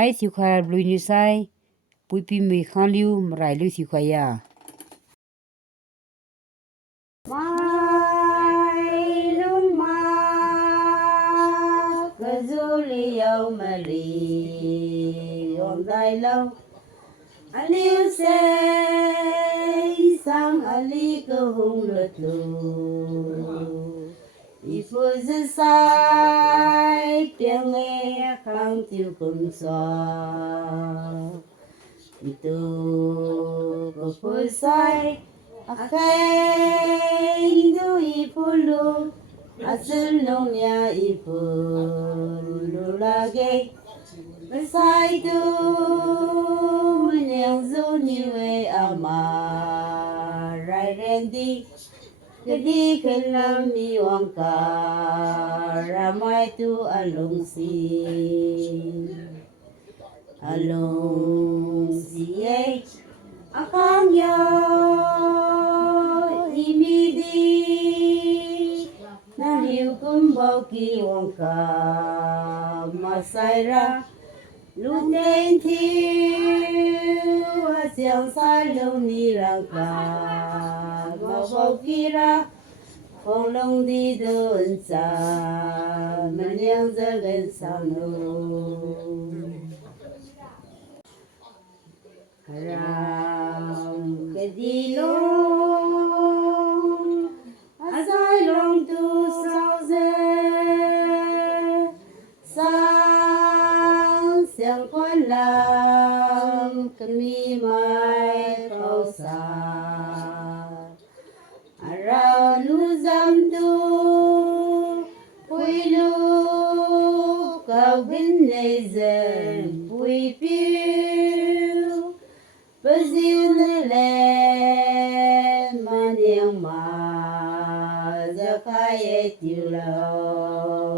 marai thiu kha blue ni sai puipi mi Khangliu marai lu thiu kha ya mai lung ma kazuli yau mari on dai lâu aliu say sang ali ko hung le tu ifu sai piang nghe khang tiêu cùng so itu ko fu sai akhay du ifu lu asul nong ya ifu lu lagi sai tu yang zu ni we ama rai rendi Kedi kelam mi wangka ramai tu alung si akang yo imidi na liu kumbau ki wangka masaira luten tiu asyang salung ni rangka mau kira phong long đi đơn xa mình yang ra lên sao nô ram cái đi long asai long tu sao dê sang xiang quan lam kami mai khâu sa ra nu dam tu pui lu cao vinh này dần pui piu bơ diêu nè lên mà niang mà ra khai tiêu lâu